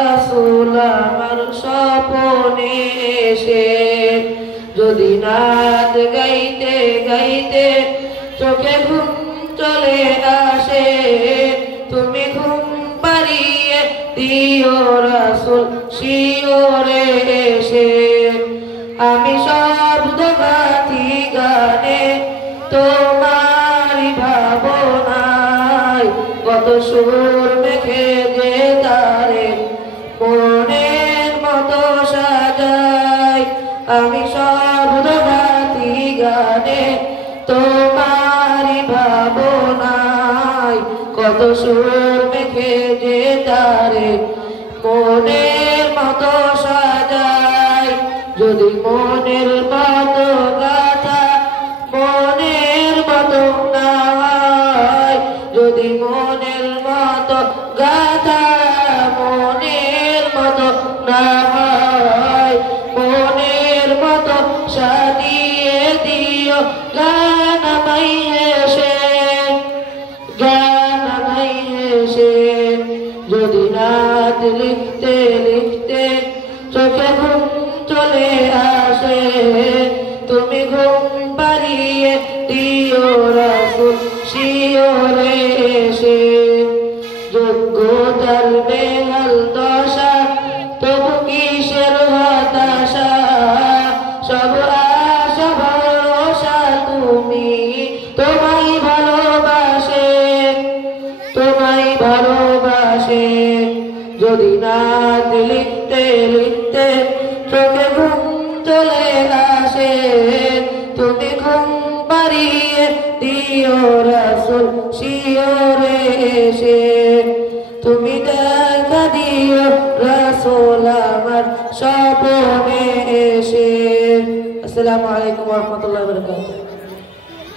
রাসূল আমার স্বপনে এসে যদি নাত গাইতে গাইতে চোখে ঘুম চলে আসে তুমি ঘুম পাড়িয়ে দিও রাসূল শিওরে এসে আমি শব্দঘাতী গানে তোমারি ভাবনায় কত সুর মেখে যে তারে মনের মতো সাজাই আমি শব্দঘাতী গানে তোমারি ভাবনায় কত সুর মেখে যে তারে মনের মতো সাজাই যদি মনের মতো গাথা মনের মতো না হয় যদি মনের মতো গাথা মনের মতো না হয় মনের মতো সাজিয়ে দিও গান আমায় হেসে গান আমায় হেসে যদি রাত লিখতে লিখতে চোখে ঘুম চলে আসে তুমি ঘুম পাড়িয়ে দিও রাসূল শিওরে এসে যোগ্যতার বেহাল দশা তবু কিসের হতাশা সব আশা ভরসা তুমি তোমায় ভালোবাসে তোমায় ভালোবাসে যদি রাত লিখতে লিখতে চোখে ঘুম চলে আসে তুমি ঘুম পাড়িয়ে দিও রাসূল শিওরে এসে তুমি দেখা দিও রাসূল আমার স্বপনে এসে। আসসালামু আলাইকুম ওয়া রাহমাতুল্লাহি ওয়া বারাকাতুহু।